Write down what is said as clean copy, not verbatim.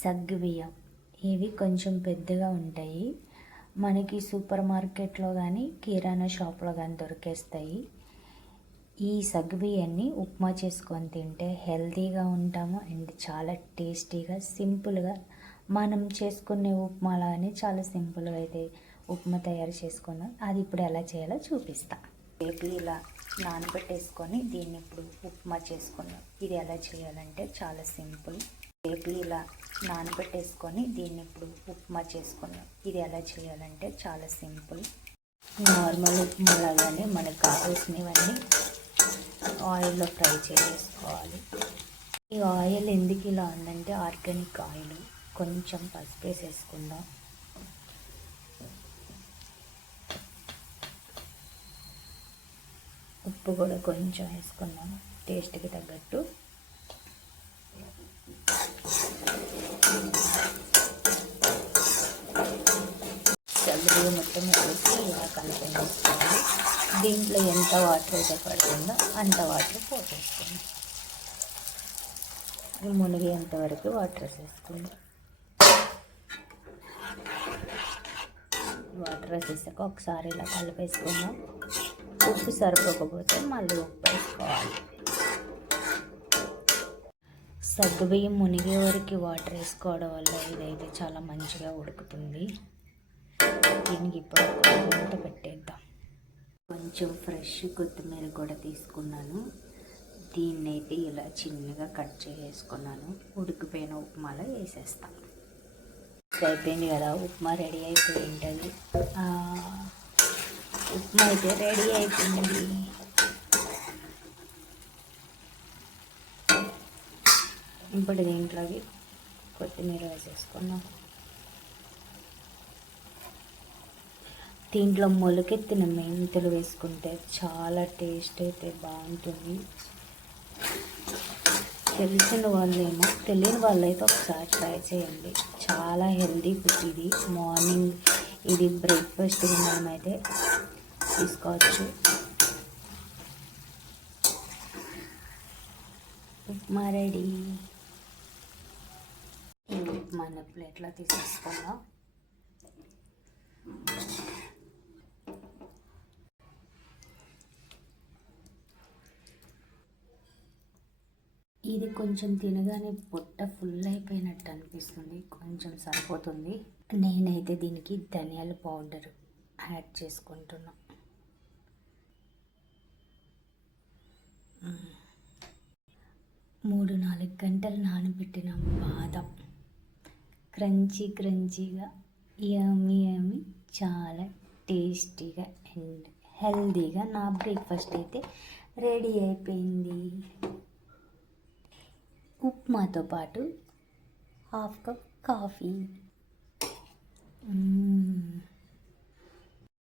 సగ్గుబియ్యం ఇవి కొంచెం పెద్దగా ఉంటాయి. మనకి సూపర్ మార్కెట్లో కానీ కిరాణా షాప్లో కానీ దొరికేస్తాయి. ఈ సగ్గుబియ్యాన్ని ఉప్మా చేసుకొని తింటే హెల్తీగా ఉంటాము అండ్ చాలా టేస్టీగా సింపుల్గా మనం చేసుకునే ఉప్మాలానే చాలా సింపుల్గా అయితే ఉప్మా తయారు చేసుకున్నాం. అది ఇప్పుడు ఎలా చేయాలో చూపిస్తా. రేపు ఇలా నానబెట్టేసుకొని దీన్ని ఇప్పుడు ఉప్మా చేసుకున్నాం. ఇది ఎలా చేయాలంటే చాలా సింపుల్. రేపు ఇలా నానబెట్టేసుకొని దీన్ని ఇప్పుడు ఉప్మా చేసుకున్నాం. ఇది ఎలా చేయాలంటే చాలా సింపుల్. నార్మల్ ఉప్మా లాగానే మనకు కావాల్సినవన్నీ ఆయిల్లో ఫ్రై చేసుకోవాలి. ఈ ఆయిల్ ఎందుకు ఇలా ఉందంటే ఆర్గానిక్ ఆయిల్. కొంచెం పసుపు వేసేసుకుందాం. ఉప్పు కూడా కొంచెం వేసుకుందాం టేస్ట్కి తగ్గట్టు. చల్లి మొత్తం వేసి ఇలా కలిపేసుకోవాలి. దీంట్లో ఎంత వాటర్ అయితే పడుతుందో అంత వాటర్ పోసేసుకోండి. మునిగేంత వరకు వాటర్ వేసేసుకుందాం. వాటర్ వేసేసాక ఒకసారి ఇలా కలిపేసుకుందాం. ఉప్పు సరిపోకపోతే మళ్ళీ ఉప్పు వేసుకోవాలి. సగ్గుబియ్యం మునిగే వరకు వాటర్ వేసుకోవడం వల్ల ఇదైతే చాలా మంచిగా ఉడుకుతుంది. దీనికి ఇప్పుడు మూత పెట్టేద్దాం. కొంచెం ఫ్రెష్ కొత్తిమీర కూడా తీసుకున్నాను. దీన్నైతే ఇలా చిన్నగా కట్ చేసుకున్నాను. ఉడికిపోయిన ఉప్మాలో వేసేస్తాను. అయిపోయింది కదా, ఉప్మా రెడీ అయిపోయి ఉంటుంది. ఉప్మా అయితే రెడీ అయిపోయింది. ఇప్పుడు దీంట్లోకి కొత్తిమీర వేసేసుకున్నాం. దీంట్లో మొలకెత్తిన మెంతులు వేసుకుంటే చాలా టేస్ట్ అయితే బాగుంటుంది. తెలిసిన వాళ్ళేమో, తెలియని వాళ్ళైతే ఒకసారి ట్రై చేయండి. చాలా హెల్తీ ఫుడ్ ఇది. మార్నింగ్ ఇది బ్రేక్ఫాస్ట్ మనమైతే తీసుకోవచ్చు. ఉప్మా రెడీ. ఈ ఉప్మాని ప్లేట్లో తీసేసుకుందాం. ఇది కొంచెం తినగానే పొట్ట ఫుల్ అయిపోయినట్టు అనిపిస్తుంది. కొంచెం సరిపోతుంది. నేనైతే దీనికి ధనియాల పౌడర్ యాడ్ చేసుకుంటున్నా. 3-4 గంటలు నానబెట్టిన బాదం క్రంచీగా యమ్మీ చాలా టేస్టీగా అండ్ హెల్తీగా నా బ్రేక్ఫాస్ట్ అయితే రెడీ అయిపోయింది. ఉప్మాతో పాటు 1/2 కప్ కాఫీ.